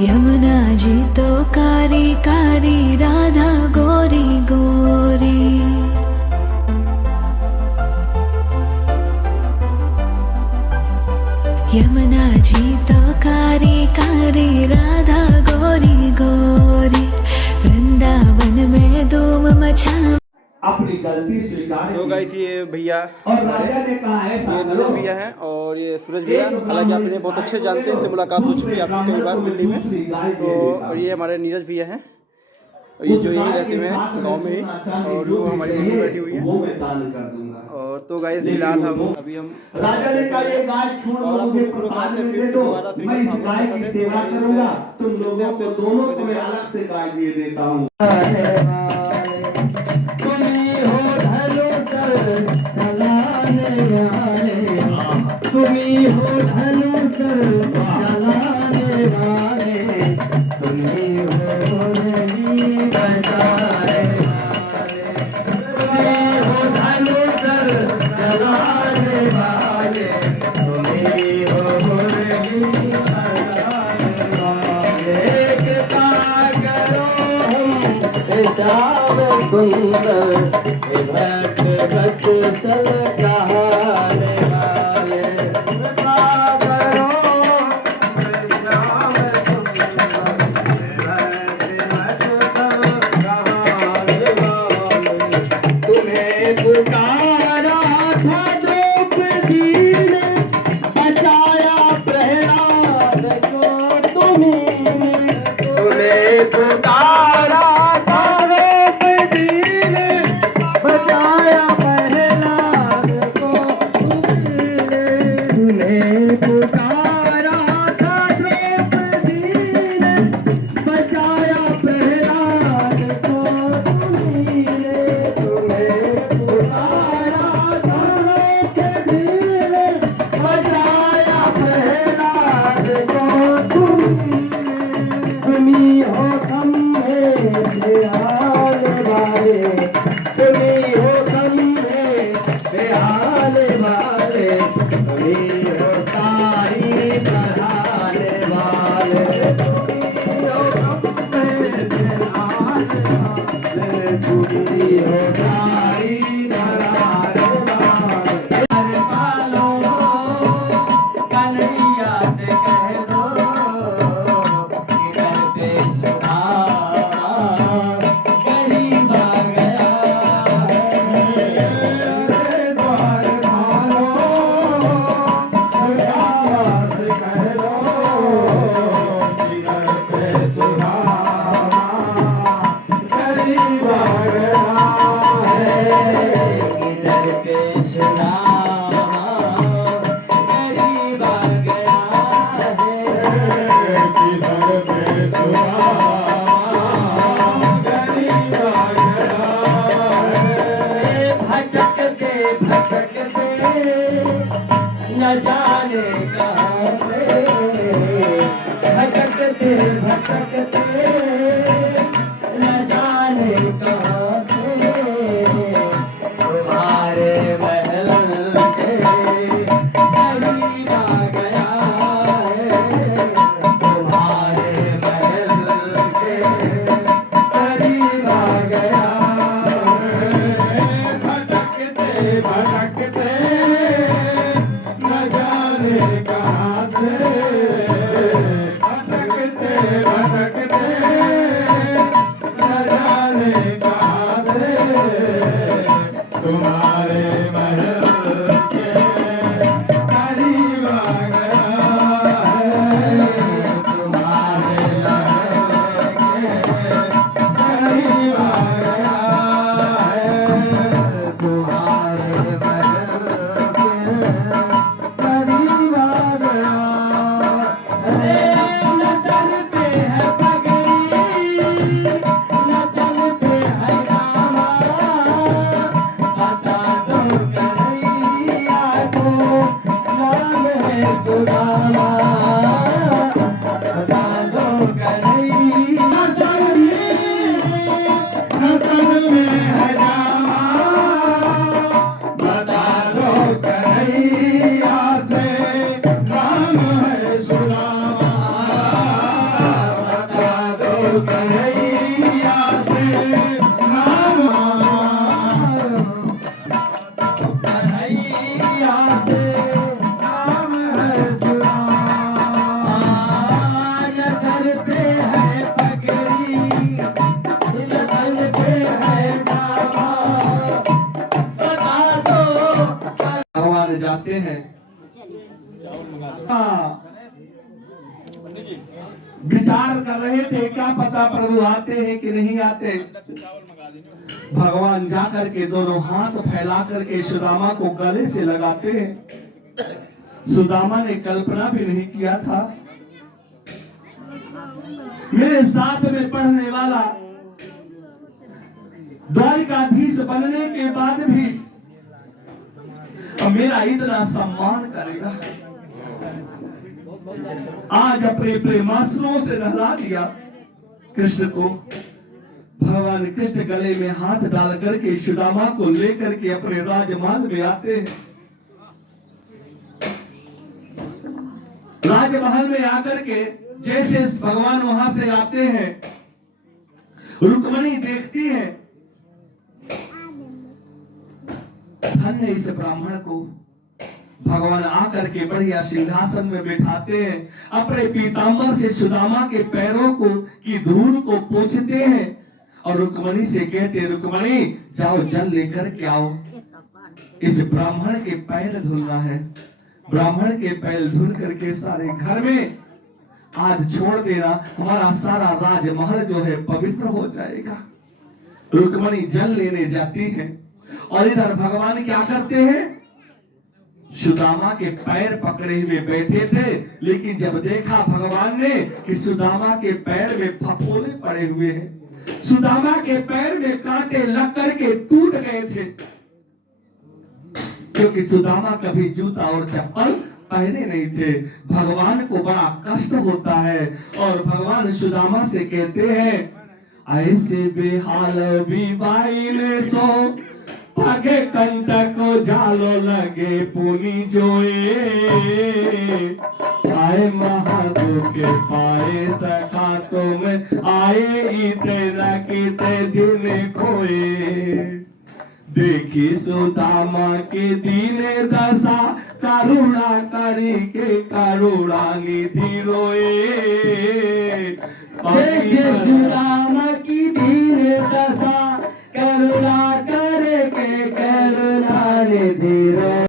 यमुना जी तो कारी कारी, राधा गोरी गोरी। यमुना जी तो कारी कारी, राधा गोरी गोरी। वृंदावन में धूम मचा। अपनी गलती स्वीकार। तो गाइस ये भैया और राजा ने कहा है ये नीरज भैया हैं और ये सूरज भैया, हालांकि आप इन्हें बहुत अच्छे जानते हैं, इनसे मुलाकात हो चुकी है आपकी कई बार दिल्ली में। तो और ये हमारे नीरज भैया हैं, ये जो यही रहते हैं गांव में ही, और वो हमारी बहू बैठी हुई है। और तो गाइस फिलहाल अभी हम राजा ने कहा ये गाय छोड़ दो, मुझे प्रसाद में दे दो, मैं इस गाय की सेवा करूंगा, तुम लोगों को दोनों को मैं अलग से गाय दे देता हूँ। तुम्ही हो धनुकर चलाने वाले, तुम्ही हो रही बचाने वाले, तुम्ही हो धनुकर चलाने वाले, तुम्ही हो रही बचाने वाले। कृपा करो हम श्याम सुंदर, भक्त भक्त सल कहाने वाले। कृपा करो श्याम सुंदर, भक्त भक्त सल कहाने वाले। तुम्हें पुकारा था द्रौपदी ने, बचाया प्रहलाद को तुम्हें। तुम्हें पुकारा न जाने कहाँ से भटकते भटकते, न जाने कहाँ से तुम्हारे महल के करीब आ गया है, तुम्हारे महल के करीब आ गया है। भटकते भटकते कहाँ से, भटकते भटकते न जाने कहाँ से तुम्हारे महल के करीब आ गया है, तुम्हारे महल के करीब आ गया है, तुम्हारे महल भगवान जाते हैं। हाँ, विचार कर रहे थे क्या पता प्रभु आते हैं कि नहीं आते। भगवान जाकर के दोनों हाथ फैला करके सुदामा को गले से लगाते हैं। सुदामा ने कल्पना भी नहीं किया था मेरे साथ में पढ़ने वाला द्वारिकाधीश बनने के बाद भी मेरा इतना सम्मान करेगा। आज अपने प्रेमास्त्रों से नहला दिया कृष्ण को। भगवान कृष्ण गले में हाथ डाल करके सुदामा को लेकर के अपने राजमहल में आते हैं। राजमहल में आकर के जैसे भगवान वहां से आते हैं, रुक्मणी देखती है, धन्य इस ब्राह्मण को। भगवान आकर के बढ़िया सिंहासन में बैठाते हैं, अपने पीतांबर से सुदामा के पैरों को की धूल को पोंछते हैं और रुक्मणी से कहते, रुक्मणी जाओ जल लेकर के आओ, इस ब्राह्मण के पैर धुलना है। ब्राह्मण के पैर धुल करके सारे घर में आज छोड़ देना, हमारा सारा राजमहल जो है पवित्र हो जाएगा। रुक्मणी जल लेने जाती है और इधर भगवान क्या करते हैं, सुदामा के पैर पकड़े हुए बैठे थे, लेकिन जब देखा भगवान ने कि सुदामा के पैर में फफोले पड़े हुए हैं, सुदामा के पैर में कांटे लग करके टूट गए थे, क्योंकि सुदामा कभी जूता और चप्पल पहने नहीं थे। भगवान को बड़ा कष्ट होता है और भगवान सुदामा से कहते हैं, ऐसे बेहाल विवाही ने सो पगे कंटक को जालो लगे पुनी जोए, आए महादेव के पाए सखा तुम आए तेरा किते दिन खोए। देखी सुदामा के दीन दशा करुणा करी के करुणा निधि रोए। देखी सुदामा की दीन दशा करुणा करे के करुणा निधि रोए।